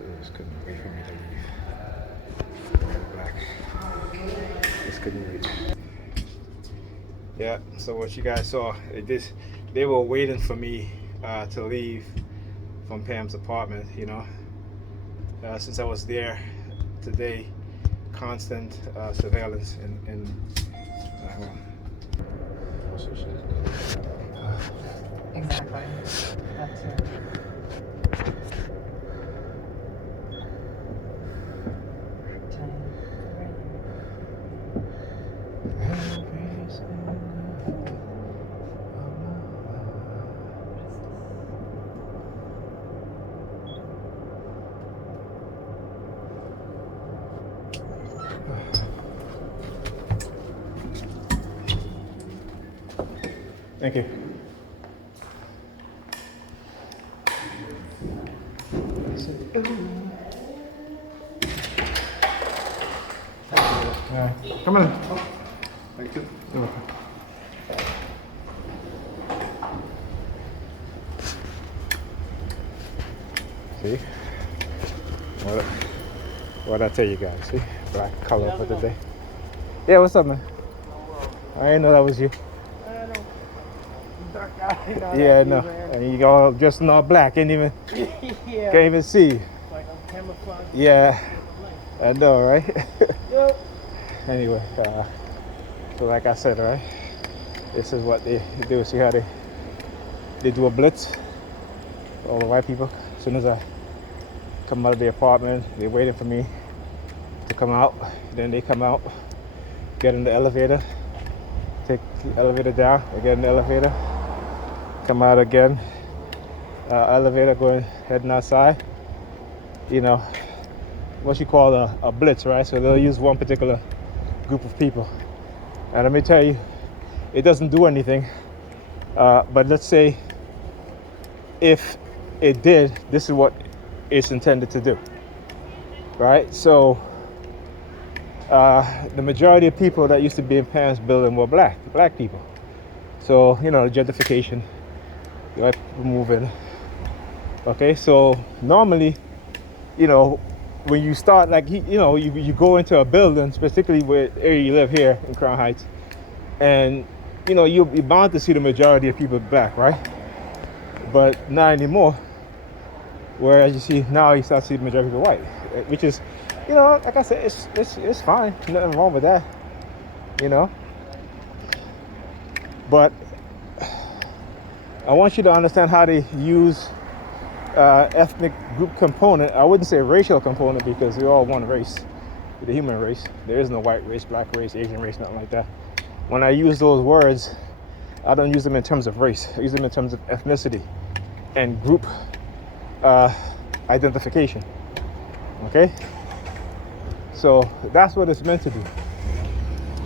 I just couldn't wait for me to leave. Black. Just couldn't wait. Yeah, so what you guys saw, they were waiting for me to leave from Pam's apartment, you know. Since I was there today, constant surveillance and Exactly. That's it. Thank you. Come on. Thank you. You're welcome. See? What I tell you guys? See? Black color for the day. Yeah, what's up, man? I didn't know that was you. Dark guy. Yeah, no. And you all dressed in all black, can't even see. Like I'm camouflaged. Yeah, I know, right? Yep. Anyway, so like I said, right, this is what they do. See how they do a blitz for all the white people. As soon as I come out of the apartment, they're waiting for me to come out. Then they come out, get in the elevator, take the elevator down, they get in the elevator, come out again, elevator going, heading outside. You know, what you call a blitz, right? So they'll use one particular group of people. And let me tell you, it doesn't do anything. But let's say if it did, this is what it's intended to do, right? So the majority of people that used to be in Pam's building were black people. So, you know, gentrification, white people move in. Okay, so normally, you know, when you start, like, you know, you go into a building, particularly where you live here in Crown Heights, and, you know, you're bound to see the majority of people black, right? But not anymore. Whereas you see now, you start to see the majority of people white, which is, you know, like I said, it's fine. Nothing wrong with that, you know. But I want you to understand how they use ethnic group component. I wouldn't say racial component because we're all one race, the human race. There is no white race, black race, Asian race, nothing like that. When I use those words, I don't use them in terms of race. I use them in terms of ethnicity and group identification. Okay? So that's what it's meant to do,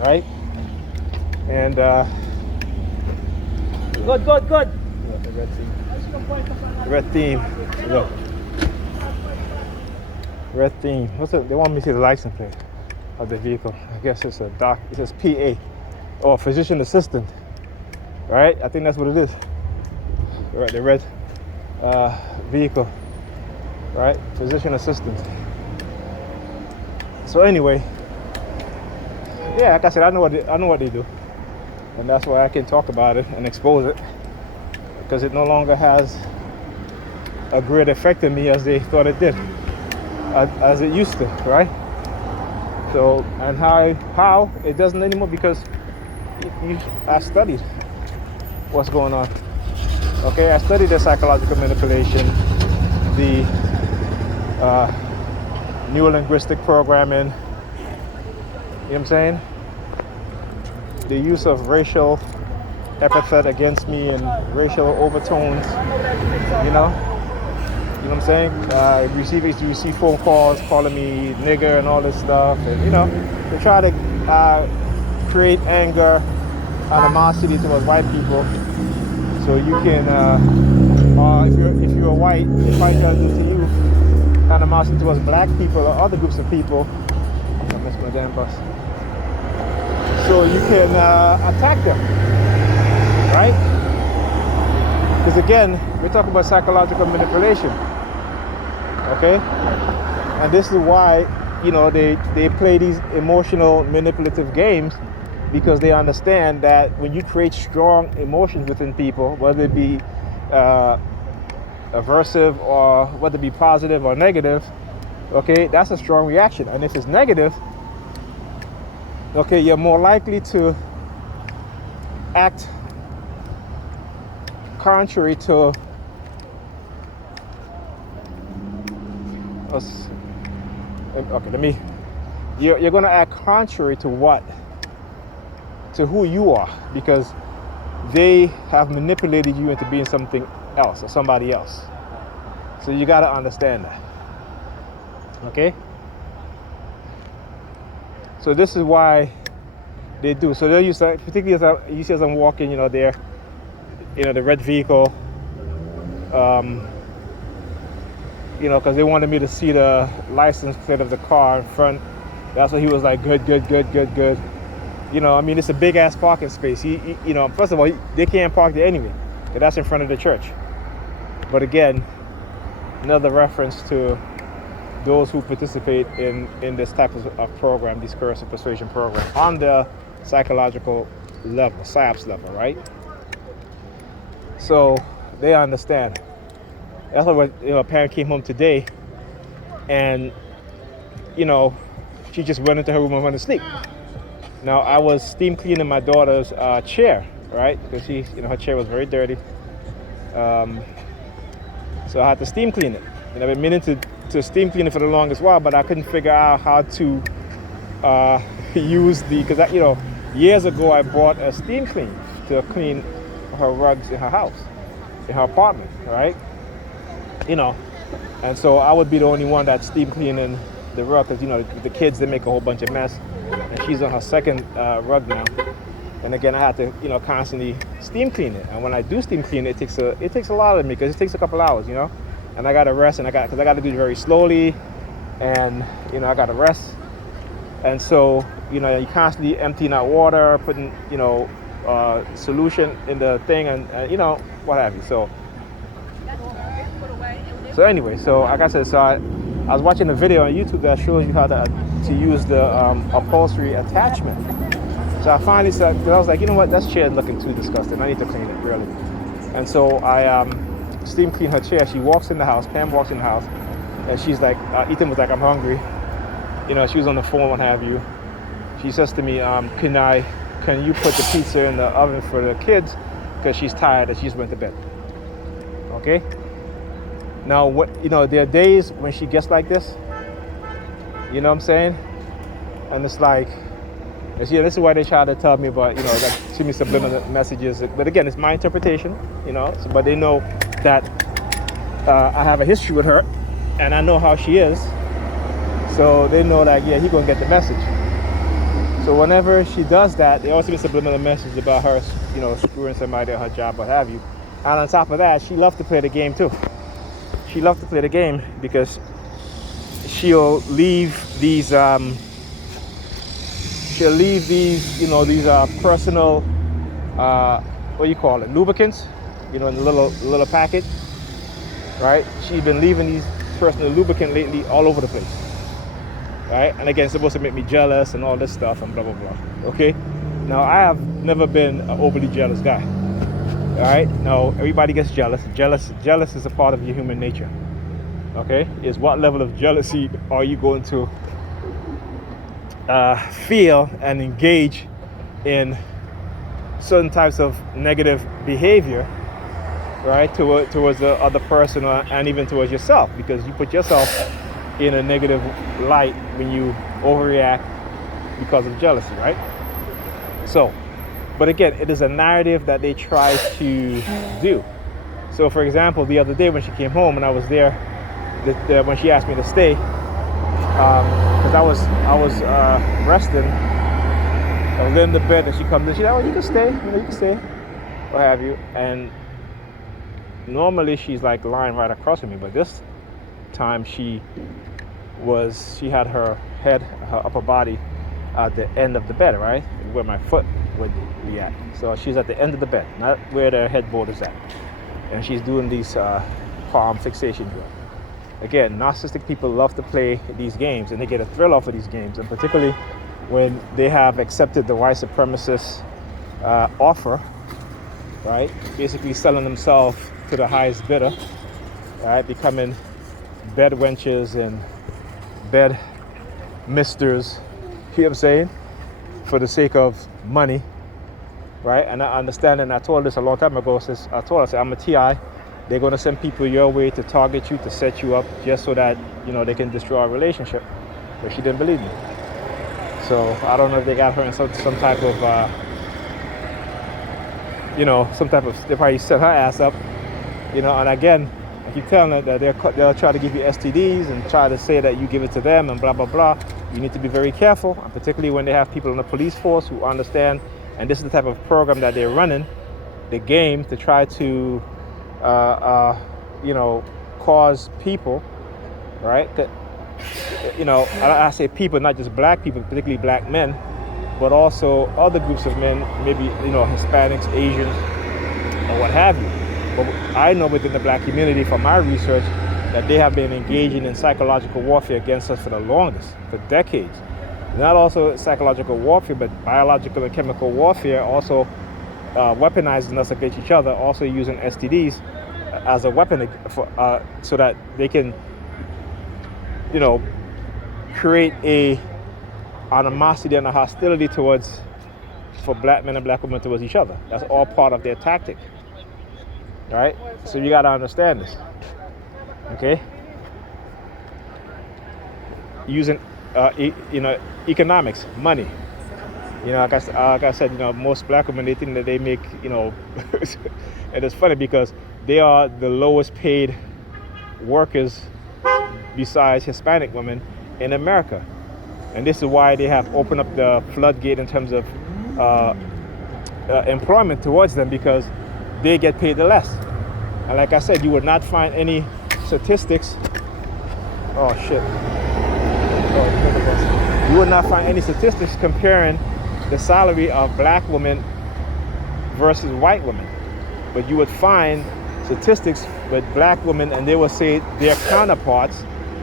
right? And Good. yeah, the red team. Red team. Look. Red team. What's it? They want me to see the license plate of the vehicle. I guess it's a doc. It says PA or physician assistant. Right? I think that's what it is. Right, the red vehicle. Right? Physician assistant. So anyway, yeah, like I said, I know what they do, and that's why I can talk about it and expose it, because it no longer has a great effect on me as they thought it did, as it used to, right? So, and how it doesn't anymore, because I studied what's going on. Okay, I studied the psychological manipulation, the neurolinguistic programming, you know what I'm saying? The use of racial epithet against me and racial overtones, you know what I'm saying? You receive phone calls calling me nigger and all this stuff, and you know, they try to create anger, animosity towards white people, so you can, if you're white, they find out to you animosity towards black people or other groups of people. I missed my damn bus. So you can attack them, right? Because again, we're talking about psychological manipulation, Okay? And this is why, they play these emotional manipulative games, because they understand that when you create strong emotions within people, whether it be aversive or whether it be positive or negative, okay, that's a strong reaction. And if it's negative, okay, you're more likely to act contrary to us. Okay, you're going to act contrary to who you are, because they have manipulated you into being something else or somebody else. So you got to understand that. Okay? So this is why they do. So they'll use, particularly as you see as I'm walking, there, the red vehicle, because they wanted me to see the license plate of the car in front. That's why he was like, good. It's a big ass parking space. First of all, they can't park there anyway, because that's in front of the church. But again, another reference to those who participate in this type of program, this coercive persuasion program, on the psychological level, psyops level, right? So they understand. That's why a parent came home today, and she just went into her room and went to sleep. Now I was steam cleaning my daughter's chair, right? Because her chair was very dirty. So I had to steam clean it. And I've been meaning to steam clean it for the longest while, but I couldn't figure out how to use because years ago I bought a steam clean to clean her rugs in her house, in her apartment, right? And so I would be the only one that's steam cleaning the rug, because the kids, they make a whole bunch of mess, and she's on her second rug now. And again, I have to constantly steam clean it. And when I do steam clean it, it takes a lot of me, because it takes a couple hours, and I gotta rest, because I gotta do it very slowly, and I gotta rest. And so you constantly emptying out water, putting solution in the thing, and what have you. So anyway, so like I said, I was watching a video on YouTube that shows you how to use the upholstery attachment. So I finally said, because I was like, you know what, that chair is looking too disgusting. I need to clean it, really. And so I steam clean her chair. She walks in the house, Pam walks in the house, and she's like, Ethan was like, I'm hungry. She was on the phone, what have you. She says to me, can you put the pizza in the oven for the kids? Because she's tired and she just went to bed. Okay? Now, there are days when she gets like this. You know what I'm saying? And it's like, this is why they try to tell me about, send me subliminal messages. But again, it's my interpretation, but they know that I have a history with her, and I know how she is. So they know that, yeah, he's going to get the message. So whenever she does that, they also get subliminal message about her, screwing somebody at her job, what have you. And on top of that, she loves to play the game too. She loves to play the game because she'll leave these personal what do you call it, lubricants, in the little package, right? She's been leaving these personal lubricant lately all over the place, right? And again, it's supposed to make me jealous and all this stuff and blah blah blah. Okay, now I have never been an overly jealous guy. All right, now everybody gets jealous. Jealous is a part of your human nature. Okay, is what level of jealousy are you going to feel and engage in certain types of negative behavior, right, towards the other person, and even towards yourself, because you put yourself in a negative light when you overreact because of jealousy, right? So, but again, it is a narrative that they try to do. So for example, the other day when she came home and I was there, when she asked me to stay, because I was resting, I was in the bed, and she comes in, she's like, oh, you can stay, you can stay, what have you. And normally she's like lying right across from me, but this time she had her head, her upper body at the end of the bed, right, where my foot would be at. So she's at the end of the bed, not where the headboard is at, and she's doing these palm fixation drills. again, narcissistic people love to play these games, and they get a thrill off of these games, and particularly when they have accepted the white supremacist offer, right? Basically selling themselves to the highest bidder, right? Becoming bed wenches and bed misters, you know what I'm saying? For the sake of money, right? And I understand, and I told this a long time ago, since I said, I'm a TI, they're going to send people your way to target you, to set you up, just so that, you know, they can destroy a relationship. But she didn't believe me. So I don't know if they got her in some type of, they probably set her ass up, you know. And again, I keep telling her that they'll try to give you STDs and try to say that you give it to them and blah, blah, blah. You need to be very careful, and particularly when they have people in the police force who understand, and this is the type of program that they're running, the game, to try to, cause people, right? I say people, not just black people, particularly black men, but also other groups of men, maybe, Hispanics, Asians, or what have you. But I know within the black community, from my research, that they have been engaging in psychological warfare against us for the longest, for decades. Not also psychological warfare, but biological and chemical warfare, also weaponizing us against each other, also using STDs as a weapon so that they can, create an animosity and a hostility for black men and black women towards each other. That's all part of their tactic, right? So you got to understand this, okay? Using, economics, money. Like I said, most black women, they think that they make, and it's funny because they are the lowest paid workers besides Hispanic women in America. And this is why they have opened up the floodgate in terms of employment towards them, because they get paid the less. And like I said, you would not find any statistics. Oh shit. You would not find any statistics comparing the salary of black women versus white women. But you would find statistics with black women, and they will say their counterparts,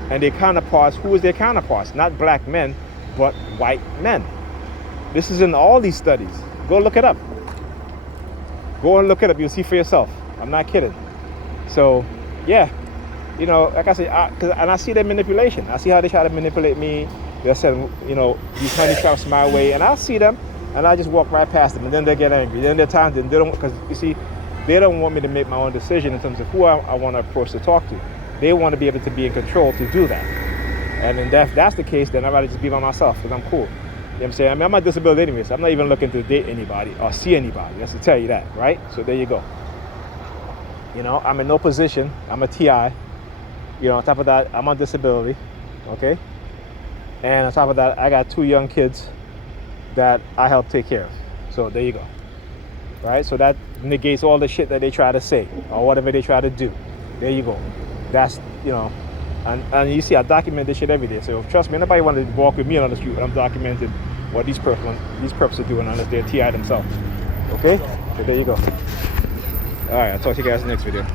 and their counterparts, who is their counterparts? Not black men, but white men. This is in all these studies. Go look it up. Go and look it up. You'll see for yourself. I'm not kidding. So, yeah, like I said, and I see their manipulation. I see how they try to manipulate me. They'll send, these honey traps my way, and I'll see them, and I just walk right past them, and then they get angry. Then there are times that they don't, because you see, they don't want me to make my own decision in terms of who I want to approach to talk to. They want to be able to be in control to do that. And if that's the case, then I'd rather just be by myself, because I'm cool. You know what I'm saying? I mean, I'm on disability anyway, so I'm not even looking to date anybody or see anybody. Just to tell you that, right? So there you go. I'm in no position. I'm a TI. On top of that, I'm on disability. Okay? And on top of that, I got 2 young kids that I help take care of. So there you go. Right? So that negates all the shit that they try to say or whatever they try to do. There you go. That's, and you see, I document this shit every day. So trust me, nobody want to walk with me on the street when I'm documenting what these perps are doing unless they're TI themselves. Okay? So there you go. All right, I'll talk to you guys in the next video.